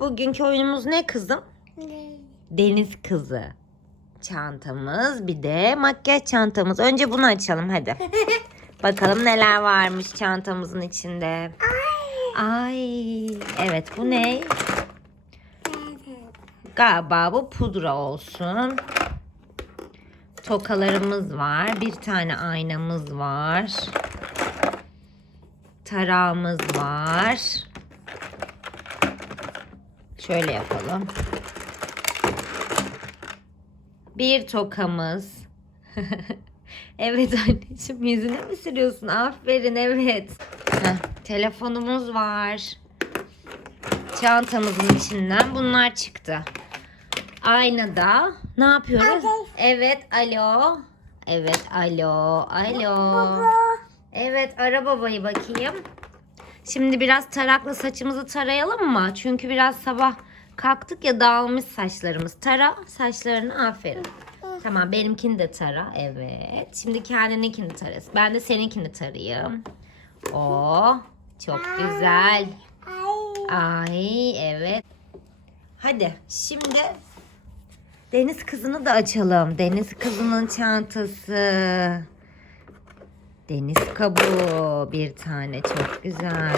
Bugünkü oyunumuz ne kızım? Deniz kızı. Çantamız bir de makyaj çantamız. Önce bunu açalım hadi. Bakalım neler varmış çantamızın içinde. Ay, evet bu ne? Galiba bu pudra olsun. Tokalarımız var. Bir tane aynamız var. Tarağımız var. Şöyle yapalım. Bir tokamız. evet anneciğim yüzüne mi sürüyorsun? Aferin evet. Heh, telefonumuz var. Çantamızın içinden bunlar çıktı. Aynada ne yapıyoruz? Evet alo. Evet alo. Alo. Evet ara babayı bakayım. Şimdi biraz tarakla saçımızı tarayalım mı? Çünkü biraz sabah kalktık ya dağılmış saçlarımız. Tara saçlarını aferin. Tamam benimkini de tara. Evet. Şimdi kendininkini tarasın. Ben de seninkini tarayayım. O çok güzel. Ay evet. Hadi şimdi deniz kızını da açalım. Deniz kızının çantası. Deniz kabuğu bir tane çok güzel.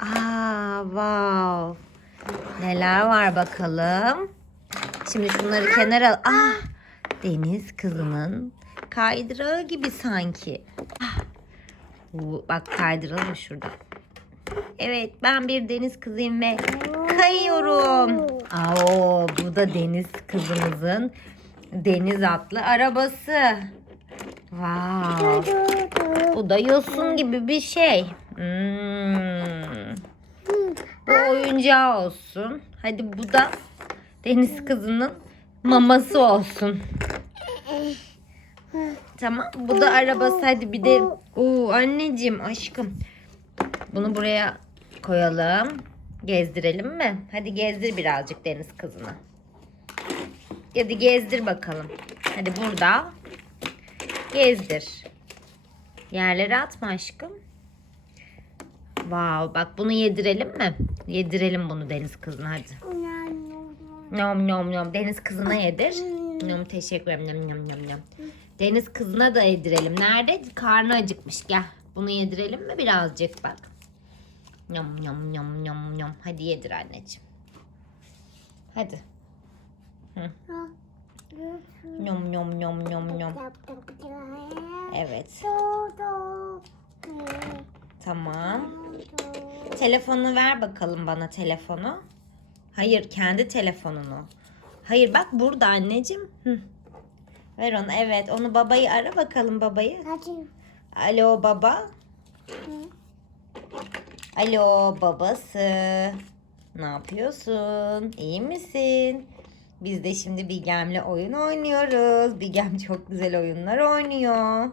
Aa wow. Neler var bakalım. Şimdi şunları kenara al. Ah, deniz kızının kaydırağı gibi sanki. Ah. Bak kaydıralım şurada. Evet ben bir deniz kızıyım ve kayıyorum. Aa, bu da deniz kızımızın deniz atlı arabası. Wow. Bu da yosun gibi bir şey. Hmm. Bu oyuncağı olsun. Hadi bu da deniz kızının maması olsun. Tamam. Bu da arabası. Hadi bir de. Oo anneciğim aşkım. Bunu buraya koyalım. Gezdirelim mi? Hadi gezdir birazcık deniz kızını. Hadi gezdir bakalım. Hadi burada. Gezdir. Yerlere atma aşkım. Wow, bak bunu yedirelim mi? Yedirelim bunu deniz kızına hadi. Nom nom nom. Deniz kızına yedir. Nom teşekkür ederim. Nom nom nom. Deniz kızına da yedirelim. Nerede? Karnı acıkmış. Gel. Bunu yedirelim mi birazcık bak. Nom nom nom nom nom. Hadi yedir anneciğim. Hadi. Nom nom nom nom nom. Evet. Tamam. Telefonu ver bakalım bana telefonu. Hayır kendi telefonunu. Hayır bak burada anneciğim. Hı. Ver onu evet onu babayı ara bakalım babayı. Alo baba. Alo babası. Ne yapıyorsun? İyi misin? Biz de şimdi Bilgem'le oyun oynuyoruz. Bilgem çok güzel oyunlar oynuyor.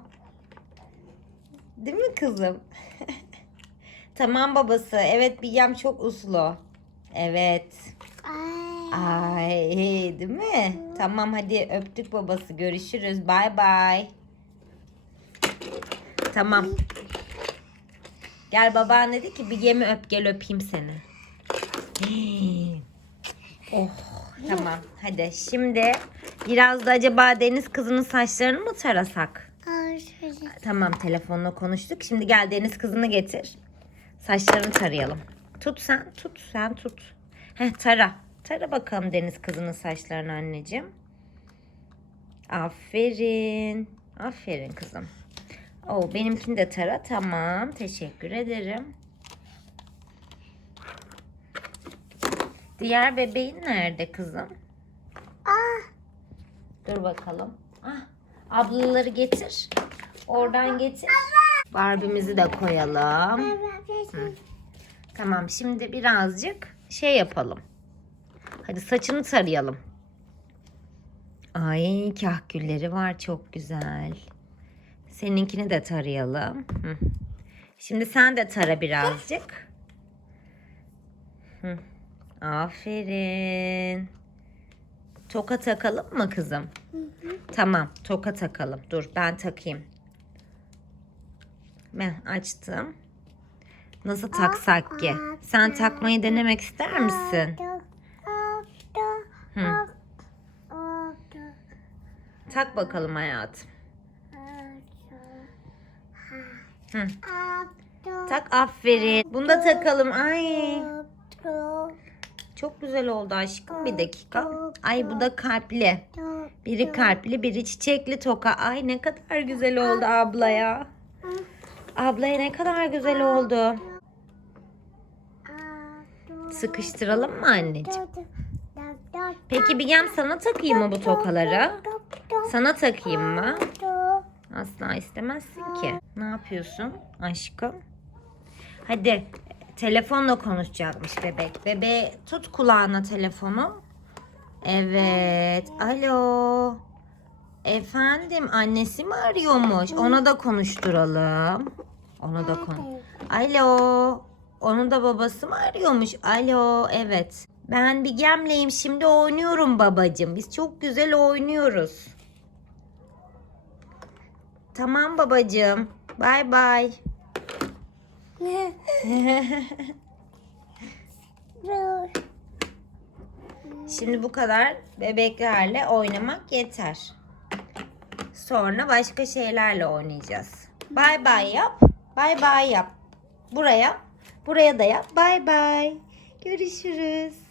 Değil mi kızım? tamam babası. Evet Bilgem çok uslu. Evet. Ay değil mi? Tamam hadi öptük babası. Görüşürüz. Bay bay. Tamam. Gel baban dedi ki bir yemi öp gel öpeyim seni. oh tamam hadi şimdi biraz da acaba deniz kızının saçlarını mı tarasak? Tamam telefonla konuştuk. Şimdi gel deniz kızını getir. Saçlarını tarayalım. Tut sen tut sen tut. Heh tara. Tara bakalım deniz kızının saçlarını anneciğim. Aferin. Aferin kızım. Oo, benimkini de tara. Tamam. Teşekkür ederim. Diğer bebeğin nerede kızım? Dur bakalım. Ah, ablaları getir. Oradan getir. Barbie'mizi de koyalım. Tamam şimdi birazcık şey yapalım. Hadi saçını tarayalım. Ay kahkülleri var çok güzel. Seninkini de tarayalım. Hı. Şimdi sen de tara birazcık. Hı. Aferin. Toka takalım mı kızım? Tamam toka takalım. Dur ben takayım. Ben açtım. Nasıl taksak ki? Sen takmayı denemek ister misin? Hı. Tak bakalım hayatım. Hı. Tak aferin. Bunu da takalım. Ay. Çok güzel oldu aşkım. Bir dakika. Ay bu da kalpli. Biri kalpli, biri çiçekli toka. Ay ne kadar güzel oldu ablaya. Ablaya ne kadar güzel oldu. Sıkıştıralım mı anneciğim? Peki Bigem sana takayım mı bu tokaları? Sana takayım mı? Asla istemezsin ki. Ne yapıyorsun aşkım? Hadi telefonla konuşacakmış bebek. Bebe tut kulağına telefonu. Evet. Alo. Efendim annesi mi arıyormuş? Ona da konuşturalım. Ona da kon. Alo. Onu da babası mı arıyormuş? Alo. Evet. Ben bir gemleyim şimdi oynuyorum babacığım. Biz çok güzel oynuyoruz. Tamam babacığım. Bay bay. Şimdi bu kadar bebeklerle oynamak yeter. Sonra başka şeylerle oynayacağız. Bay bay yap. Bay bay yap. Buraya. Buraya da yap. Bay bay. Görüşürüz.